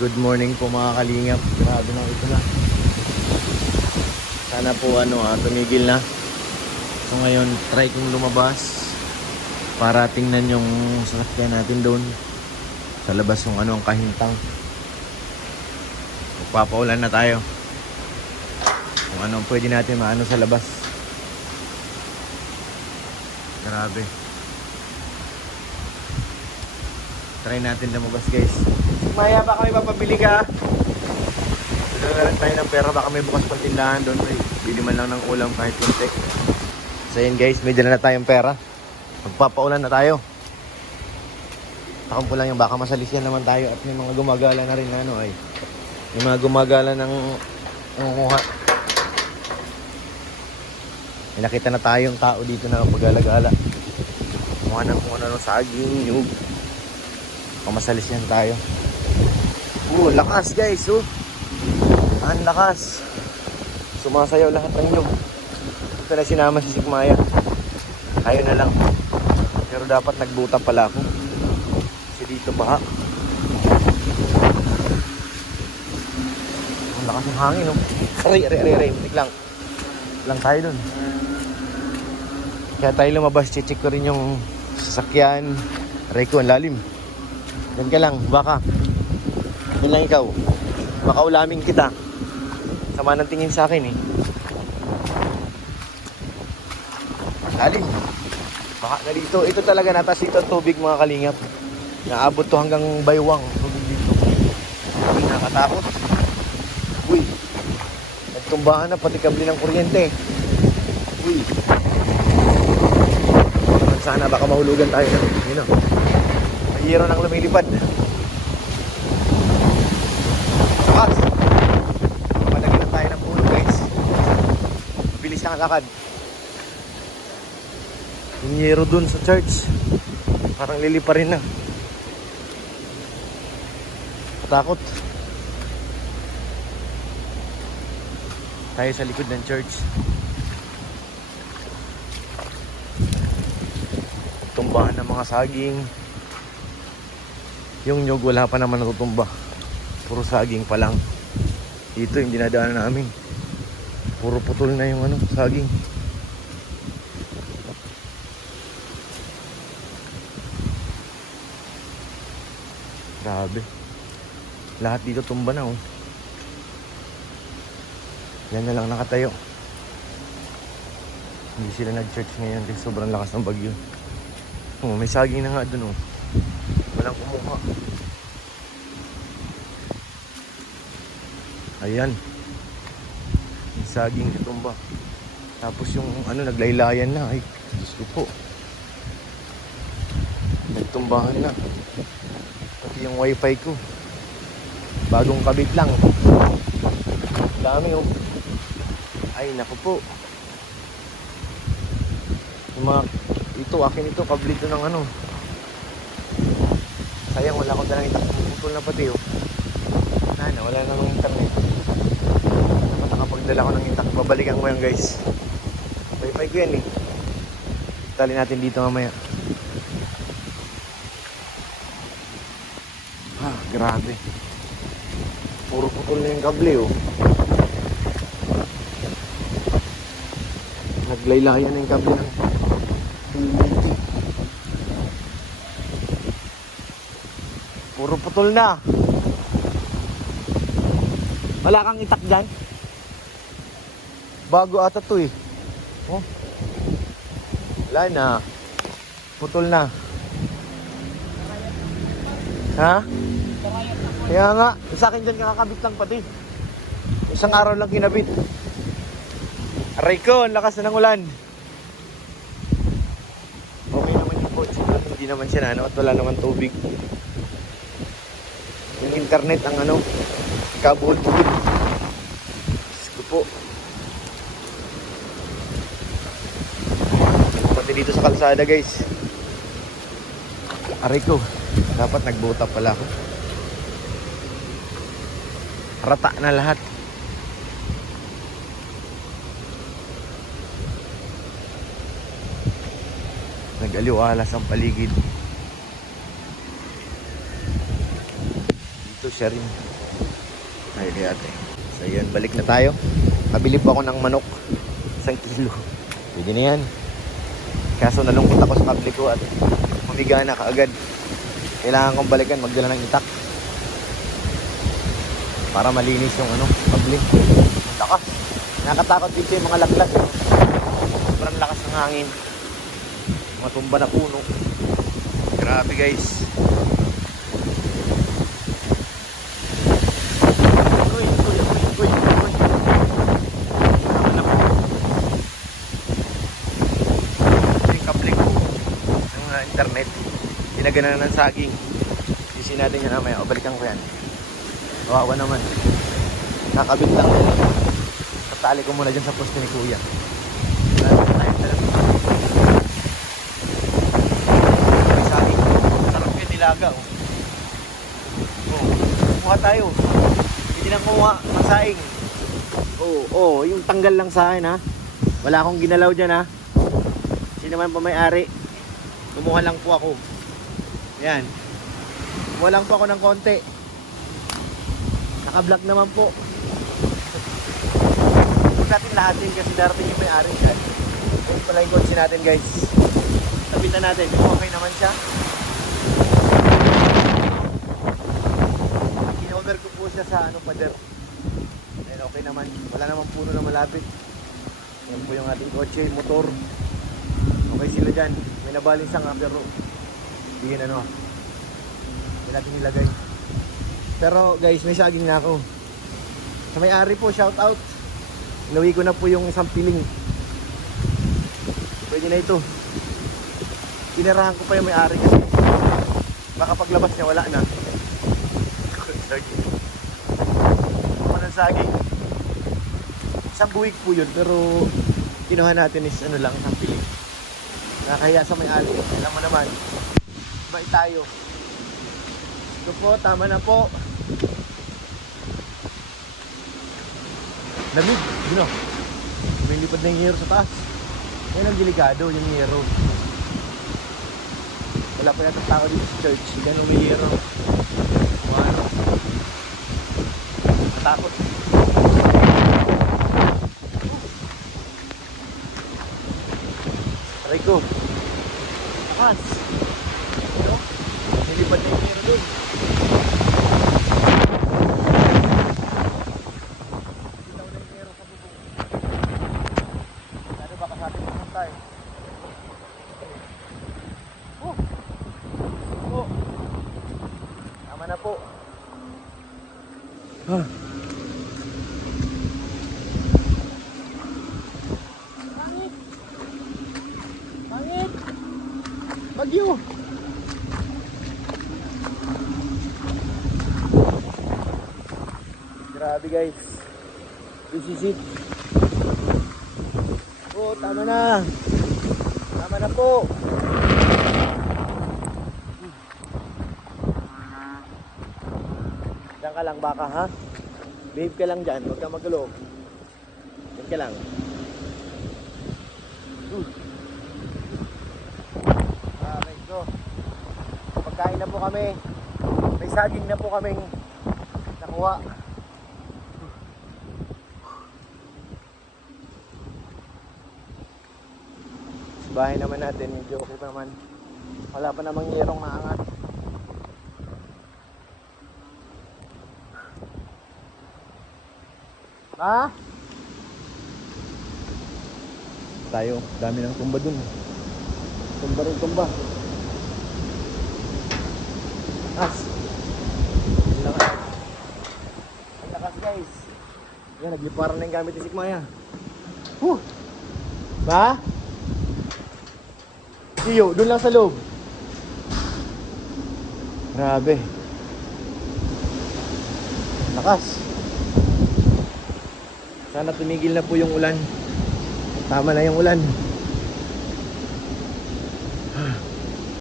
Good morning po mga kalingap. Grabe na ito na. Sana po tumigil na. So ngayon, try kong lumabas para tingnan yung sasakyan natin doon. Sa labas yung ang kahintang. Magpapaulan na tayo. Kung anong pwede natin maano sa labas. Grabe. Try natin lumabas, guys. Maya, baka may papabili ka. Nagagalan tayo ng pera, baka may bukas pang tindahan doon. Bili man lang ng ulam kahit kunti. So yun guys, may dala na tayong pera. Magpapaulan na tayo. Takam po lang yung baka masalisiyan naman tayo. At may mga gumagala na rin may mga gumagala ng nangunguha. May nakita na tayong tao dito na pag-alagala. Kumuha ng kung ano saging, nyug. Pamasalisiyan tayo. Lakas guys, ang lakas. Sumasayaw lahat ng nyug. Ito na sinama si Sigmaya. Ayaw na lang. Pero dapat nagbuta pala ako. Kasi dito baha. Ang lakas ng hangin, Aray. Matik lang. Lang tayo dun. Kaya tayo lumabas. Check ko rin yung sasakyan. Aray ko, ang lalim. Diyan ka lang, baka. Yun lang ikaw. Baka ulamin kita. Sama ng tingin sa akin Lalim. Baka na dito. Ito talaga natas dito ang tubig mga kalingap. Naabot to hanggang baywang. Tubig dito. Nakakatakot. Uy. Nagtumbahan na pati kabli ng kuryente. Uy. Sana baka mahulugan tayo. May hero nang lumilipad. Sakas. Malagyan na tayo ng pulo guys. Bilis ang lakad. Yung hero dun sa church. Parang lilipa rin na. Katakot. Tayo sa likod ng church. Tumbahan ng mga saging. Yung nyug wala pa naman natutumba. Puro saging pa lang. Dito yung dinadaanan namin. Puro putol na yung saging. Grabe. Lahat dito tumba na Yan na lang nakatayo. Hindi sila nag-church ngayon kasi sobrang lakas ng bagyo. May saging na nga dun Walang kumuha. Ayan. Yung saging natumba. Tapos yung naglaylayan na. Ay, Diyos ko po. Nagtumbahan na. Pati yung wifi ko. Bagong kabit lang. Dami Ay, naku po. Yung mga akin ito, kablit ito ng sayang, wala akong dalang itak. Putol na pati wala na ng internet. Dapat nakapagdala ko ng itak. Babalikan ko yan guys. Wifi ko yan Tali natin dito mamaya. Grabe. Puro putol na yung kable Naglaylayan na yung kable ng PLDT. Puro putol na. Wala kang itak dyan? Bago ata to Wala na. Putol na. Ha? Kaya nga, sa akin dyan kakakabit lang pati. Isang araw lang kinabit. Aray ko, ang lakas na ng ulan. Okay naman yung coach. Hindi naman siya at wala naman tubig. Yung internet ang kabuhod-buhod. Diyos ko po. Pati dito sa kalsada guys. Aray ko, dapat nagbuta pala ako. Rata na lahat. Nag-aliwalas ang paligid. Dito siya rin. Ay, kaya ate. So yun, balik na tayo. Nabili pa ako ng manok. 1 kilo. Pwede na yan. Kaso nalungkot ako sa kable ko at humiga na kaagad. Kailangan kong balikan, magdala ng itak. Para malinis yung kable. Ang lakas. Nakakatakot dito yung mga laglag. Sobrang lakas ng hangin. Mga tumba na puno. Grabe guys. Internet, ginagana ng saging. Isin natin yan mamaya, o balikan ko yan. Kawawa naman, nakabit lang yan. Tatali ko muna dyan sa poste ni kuya. May saging, sarap yung nilaga. Kumuha tayo, hindi lang kumuha ng saing. Yung tanggal lang sa akin ha. Wala akong ginalaw dyan ha. Sino man pa may-ari, kumuha lang po ako. Yan. Kumuha lang po ako ng konti. Naka-vlog naman po. Huwag natin lahatin kasi darating yung may-ari yan. Ito pala yung kotse natin guys. Tapitan natin. Okay naman siya. In-over ko po siya sa pader. Ayan, okay naman. Wala namang puno na malapit. Yan po yung ating kotse, motor. Okay sila dyan. May nabalisan nga pero hindi natin nilagay. Pero guys, may saging na ako. Sa may-ari po, shout out. Inawi ko na po yung isang piling. Pwede na ito. Tinirahan ko pa yung may-ari kasi baka paglabas niya wala na. Saging. Ang saging. Isang buwig po yun pero kinuha natin is lang, isang piling. Nakakaya sa may-ari. Alam mo naman, bait tayo. Ito po, tama na po. Lamig, lumilipad na yung hero sa taas. Yan ang delikado, yung hero. Wala pa yata tao dito sa church. Yan ang hero. Matakot. Aray ko. Takas. Nilipad na yung hero doon. Tama na po. Pangit. Bagyo. Grabe guys. This is it. Tama na. Tama na po. Diyan ka lang baka ha. Behave ka lang dyan. Huwag kang magulo. Diyan ka lang. Okay, so pagkain na po kami. May saging na po kaming nakuha. Sa bahay naman natin, medyo okay pa naman. Wala pa namang yerong naangat. Ha? Tayo, dami ng tumba dun. Tumba rin tumba. As. Ang lakas. Ang lakas guys. Yan, nagliparan na yung gamit ni Sikmaya. Ba? Iyo, dun lang sa loob. Grabe. Lakas. Sana tumigil na po yung ulan. Tama na yung ulan.